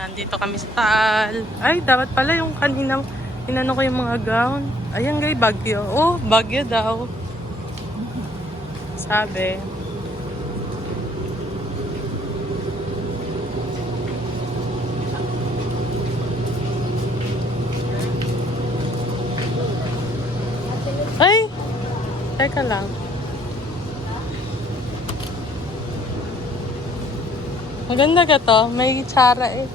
Nandito kami sa Taal. Ay, dapat pala yung kaninang inano ko yung mga gown. Ayan guys, Baguio. Oh, Baguio daw. Sabi. Ay! Teka lang. Maganda ka to. May tsara eh.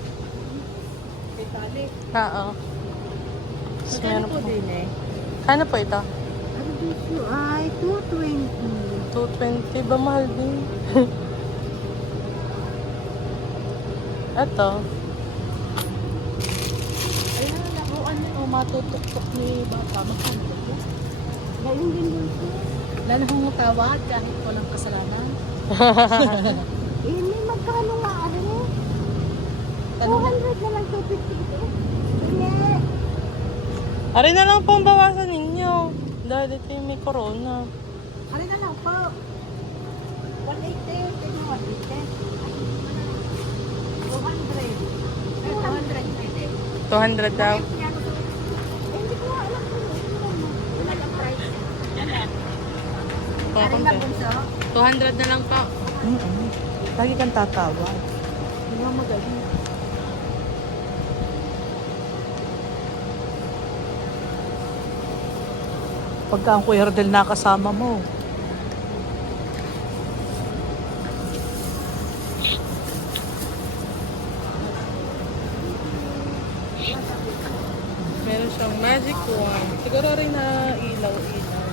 May tali. Oo. Tapos meron po po. din eh. Kano po ito? Ano dito? Ay, 220. 220 ba mahal din? Ito. Ayan, laruan niya. O, matutok-tok ni bata. Magkano ba ito? Galing din yun po. Lalo kong tawad kahit walang kasalanan. Eh, may magkano nga ano? 200 na lang 250 ito. Hindi. Ari na lang po ang bawasan ninyo. Dahil ito yung may corona. Halin na lang po. 180. Tignan mo, 180. 200. 200 daw. Eh, hindi ko alam kung ano ang price. Halin na bunso. 200 na lang po. Lagi kang tatawa. Hindi mo magaling. Pagka ang Kuya Rodel nakasama mo. Meron siyang magic wand. Siguro rin na ilaw-ilaw.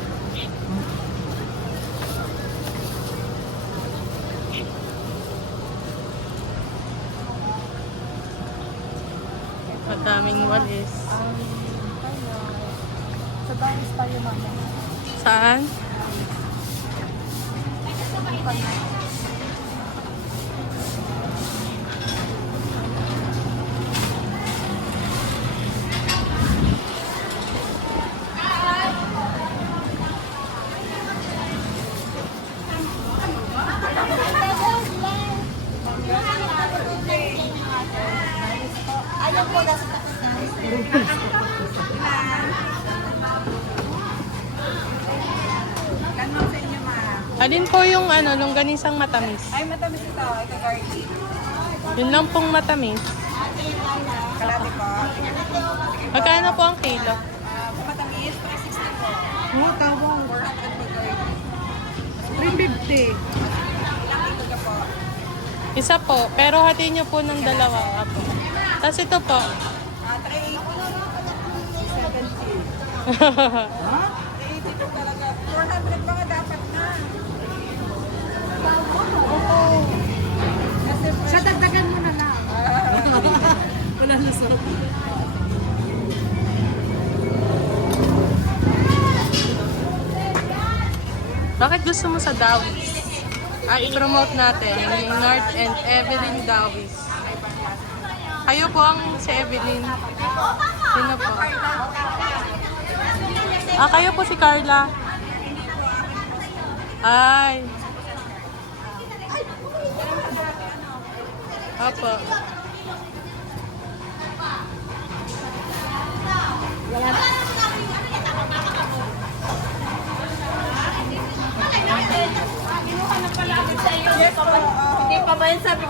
Madaming walis. Sa baris tayo mama. Saan? Ayaw po nasa taas na. Ganun sa inyo ma. Alin po yung ano, longganisang matamis? Ay, matamis ito. Ito garlic. Yun lang pong matamis. Kalate po. Magkano po ang kilo? Kung matamis, 360 po. Oh, tawang. 400 po garlic. 350. Ilang kilo ka po? Isa po, pero hatiin niyo po ng dalawa. Apo. Tapos ito po. 380. 70. 380 po talaga. 400 ba nga dapat na? Kasi Sa dagdagan mo na lang. Wala na sarap. Bakit gusto mo sa Dawis? I-promote natin yung Nard and Evelyn Dawis. Kayo po ang si Evelyn. Sino po? Kayo po si Carla. Ay. Apo. Hindi pa ba yun sabi